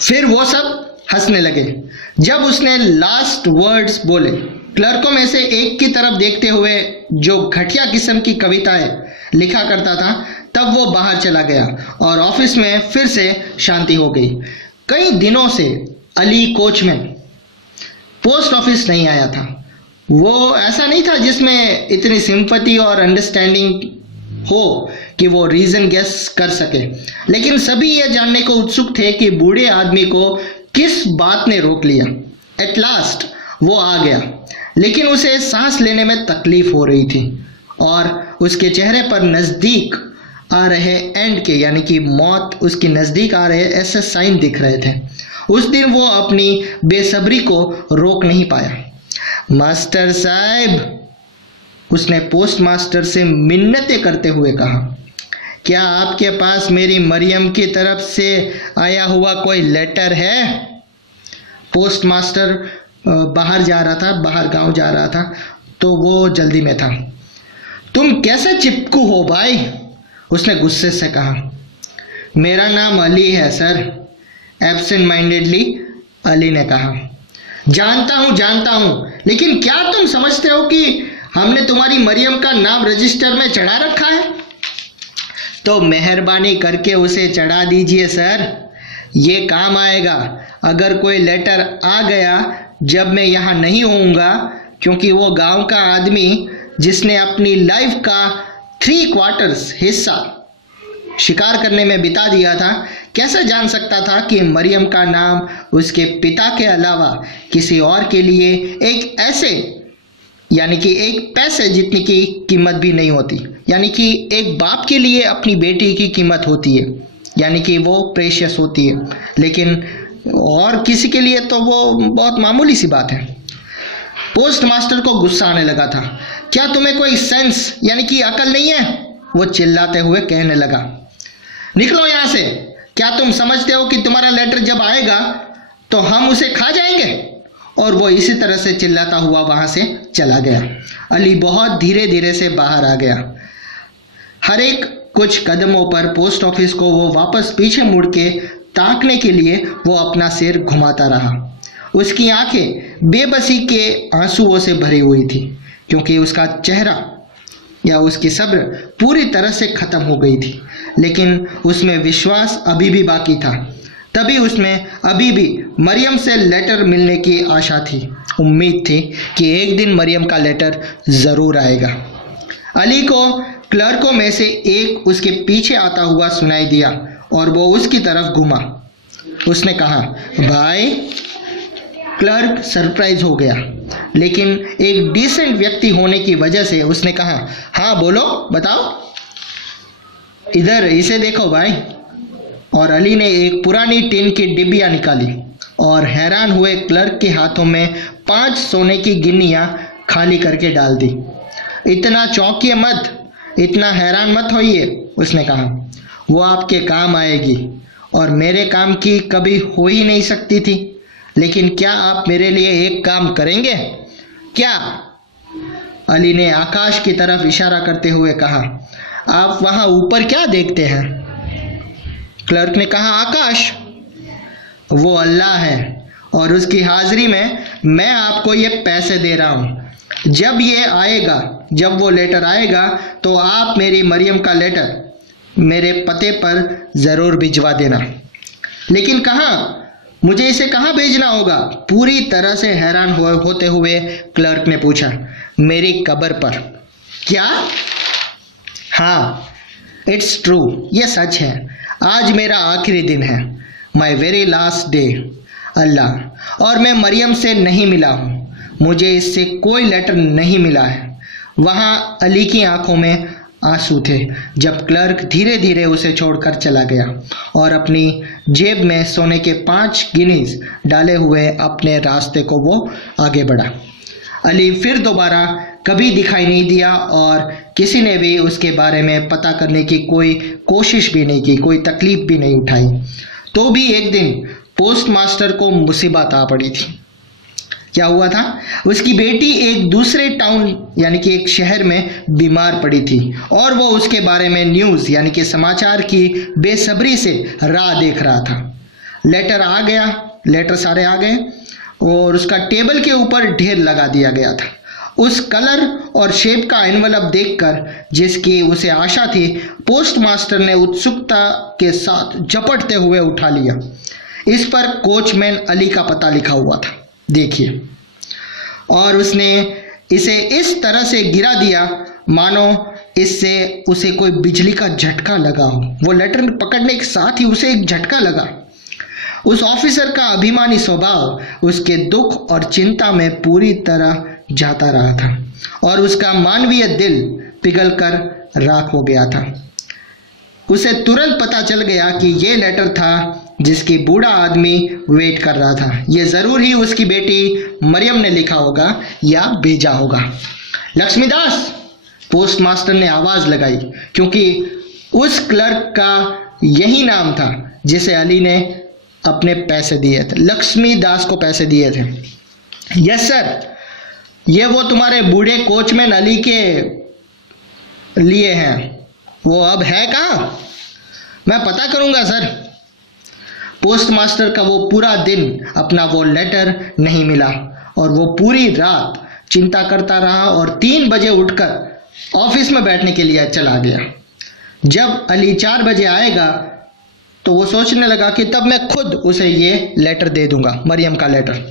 फिर वो सब हंसने लगे। जब उसने लास्ट वर्ड्स बोले, क्लर्कों में से एक की तरफ देखते हुए जो घटिया किस्म की कविताएं लिखा करता था, तब वो बाहर चला गया और ऑफिस में फिर से शांति हो गई। कई दिनों से अली कोचमैन पोस्ट ऑफिस नहीं आया था। वो ऐसा नहीं था जिसमें इतनी सिंपैथी और अंडरस्टैंडिंग हो कि वो रीजन गेस कर सके, लेकिन सभी ये जानने को उत्सुक थे कि बूढ़े आदमी को किस बात ने रोक लिया। एट लास्ट वो आ गया, लेकिन उसे सांस लेने में तकलीफ हो रही थी और उसके चेहरे पर नजदीक आ रहे एंड के यानी कि मौत उसकी नजदीक आ रहे ऐसे साइन दिख रहे थे। उस दिन वो अपनी बेसब्री को रोक नहीं पाया। मास्टर साहब, उसने पोस्ट मास्टर से मिन्नतें करते हुए कहा, क्या आपके पास मेरी मरियम की तरफ से आया हुआ कोई लेटर है? पोस्ट मास्टर बाहर जा रहा था, बाहर गांव जा रहा था, तो वो जल्दी में था। तुम कैसे चिपकू हो भाई? उसने गुस्से से कहा। मेरा नाम अली है सर, एब्सेंट माइंडेडली अली ने कहा। जानता हूं, लेकिन क्या तुम समझते हो कि हमने तुम्हारी मरियम का नाम रजिस्टर में चढ़ा रखा है? तो मेहरबानी करके उसे चढ़ा दीजिए सर, ये काम आएगा। अगर कोई लेटर आ गया जब मैं यहाँ नहीं होऊंगा, क्योंकि वो गांव का आदमी जिसने अपनी लाइफ का 3/4 हिस्सा शिकार करने में बिता दिया था, कैसे जान सकता था कि मरियम का नाम उसके पिता के अलावा किसी और के लिए एक ऐसे यानी कि एक पैसे जितनी की कीमत भी नहीं होती, यानी कि एक बाप के लिए अपनी बेटी की कीमत होती है, यानी कि वो प्रेशियस होती है, लेकिन और किसी के लिए तो वो बहुत मामूली सी बात है। पोस्ट मास्टर को गुस्सा आने लगा था। क्या तुम्हें कोई सेंस यानी कि अकल नहीं है? वो चिल्लाते हुए कहने लगा। निकलो यहाँ से। क्या तुम समझते हो कि तुम्हारा लेटर जब आएगा तो हम उसे खा जाएंगे? और वो इसी तरह से चिल्लाता हुआ वहां से चला गया। अली बहुत धीरे धीरे से बाहर आ गया। हर एक कुछ कदमों पर पोस्ट ऑफिस को वो वापस पीछे मुड़ के ताकने के लिए वो अपना सिर घुमाता रहा। उसकी आंखें बेबसी के आंसुओं से भरी हुई थी, क्योंकि उसका चेहरा या उसकी सब्र पूरी तरह से खत्म हो गई थी, लेकिन उसमें विश्वास अभी भी बाकी था। तभी उसमें अभी भी मरियम से लेटर मिलने की आशा थी, उम्मीद थी कि एक दिन मरियम का लेटर ज़रूर आएगा। अली को क्लर्कों में से एक उसके पीछे आता हुआ सुनाई दिया और वो उसकी तरफ घुमा। उसने कहा, भाई। क्लर्क सरप्राइज हो गया, लेकिन एक डिसेंट व्यक्ति होने की वजह से उसने कहा, हाँ बोलो, बताओ। इधर इसे देखो भाई। और अली ने एक पुरानी टिन की डिब्बिया निकाली और हैरान हुए क्लर्क के हाथों में 5 सोने की गिन्नियां खाली करके डाल दी। इतना चौंकिए मत, इतना हैरान मत होइए, उसने कहा। वो आपके काम आएगी और मेरे काम की कभी हो ही नहीं सकती थी, लेकिन क्या आप मेरे लिए एक काम करेंगे? क्या? अली ने आकाश की तरफ इशारा करते हुए कहा। आप वहां ऊपर क्या देखते हैं? क्लर्क ने कहा, आकाश। वो अल्लाह है और उसकी हाजिरी में मैं आपको ये पैसे दे रहा हूं। जब ये आएगा, जब वो लेटर आएगा, तो आप मेरी मरियम का लेटर मेरे पते पर ज़रूर भिजवा देना। लेकिन कहाँ? मुझे इसे कहाँ भेजना होगा? पूरी तरह से हैरान होते हुए क्लर्क ने पूछा। मेरी कब्र पर। क्या? हाँ, इट्स ट्रू, ये सच है। आज मेरा आखिरी दिन है, माई वेरी लास्ट डे अल्लाह, और मैं मरियम से नहीं मिला हूँ। मुझे इससे कोई लेटर नहीं मिला है। वहाँ अली की आंखों में आंसू थे जब क्लर्क धीरे धीरे उसे छोड़कर चला गया और अपनी जेब में सोने के 5 गिनीज डाले हुए अपने रास्ते को वो आगे बढ़ा। अली फिर दोबारा कभी दिखाई नहीं दिया और किसी ने भी उसके बारे में पता करने की कोई कोशिश भी नहीं की, कोई तकलीफ भी नहीं उठाई। तो भी एक दिन पोस्ट मास्टर को मुसीबत आ पड़ी थी। क्या हुआ था? उसकी बेटी एक दूसरे टाउन यानी कि एक शहर में बीमार पड़ी थी और वो उसके बारे में न्यूज़ यानी कि समाचार की बेसब्री से राह देख रहा था। लेटर आ गया, लेटर सारे आ गए और उसका टेबल के ऊपर ढेर लगा दिया गया था। उस कलर और शेप का एनवलप देखकर जिसकी उसे आशा थी, पोस्टमास्टर ने उत्सुकता के साथ झपटते हुए उठा लिया। इस पर कोचमैन अली का पता लिखा हुआ था, देखिए। और उसने इसे इस तरह से गिरा दिया मानो इससे उसे कोई बिजली का झटका लगा हो। वो लेटर पकड़ने के साथ ही उसे एक झटका लगा। उस ऑफिसर का अभिमानी स्वभाव उसके दुख और चिंता में पूरी तरह जाता रहा था और उसका मानवीय दिल पिघलकर राख हो गया था। उसे तुरंत पता चल गया कि यह लेटर था जिसकी बूढ़ा आदमी वेट कर रहा था। यह जरूर ही उसकी बेटी मरियम ने लिखा होगा या भेजा होगा। लक्ष्मीदास, पोस्टमास्टर ने आवाज लगाई, क्योंकि उस क्लर्क का यही नाम था जिसे अली ने अपने पैसे दिए थे, लक्ष्मीदास को पैसे दिए थे। यस सर, ये वो तुम्हारे बूढ़े कोचमैन अली के लिए हैं। वो अब है कहाँ? मैं पता करूंगा सर। पोस्टमास्टर का वो पूरा दिन अपना वो लेटर नहीं मिला और वो पूरी रात चिंता करता रहा और 3 बजे उठकर ऑफिस में बैठने के लिए चला गया। जब अली 4 बजे आएगा तो वो सोचने लगा कि तब मैं खुद उसे ये लेटर दे दूंगा, मरियम का लेटर।